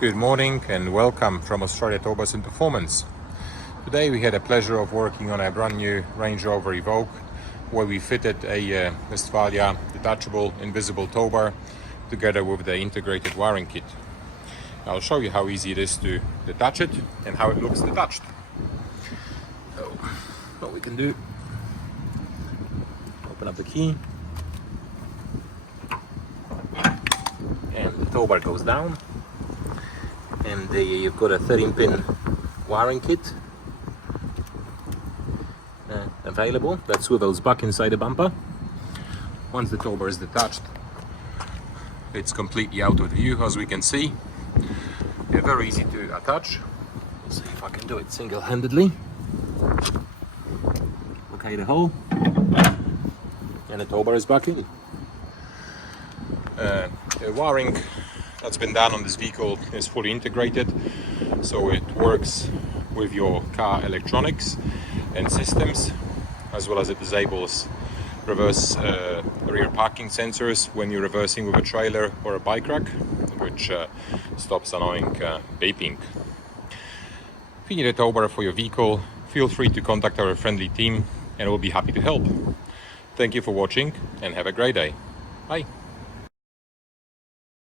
Good morning and welcome from Australia Towbars Performance. Today we had a pleasure of working on a brand new Range Rover Evoque where we fitted a Westfalia detachable invisible towbar together with the integrated wiring kit. I'll show you how easy it is to detach it and how it looks detached. So what we can do, open up the key and the towbar goes down. And there you've got a 13-pin wiring kit available that swivels back inside the bumper. Once the towbar is detached, it's completely out of view, as we can see. They're very easy to attach. Let's see if I can do it single-handedly. Okay, the hole, and the towbar is back in. The wiring that's been done on this vehicle is fully integrated, so it works with your car electronics and systems, as well as it disables reverse rear parking sensors when you're reversing with a trailer or a bike rack, which stops annoying beeping. If you need a towbar for your vehicle, feel free to contact our friendly team and we'll be happy to help. Thank you for watching and have a great day. Bye.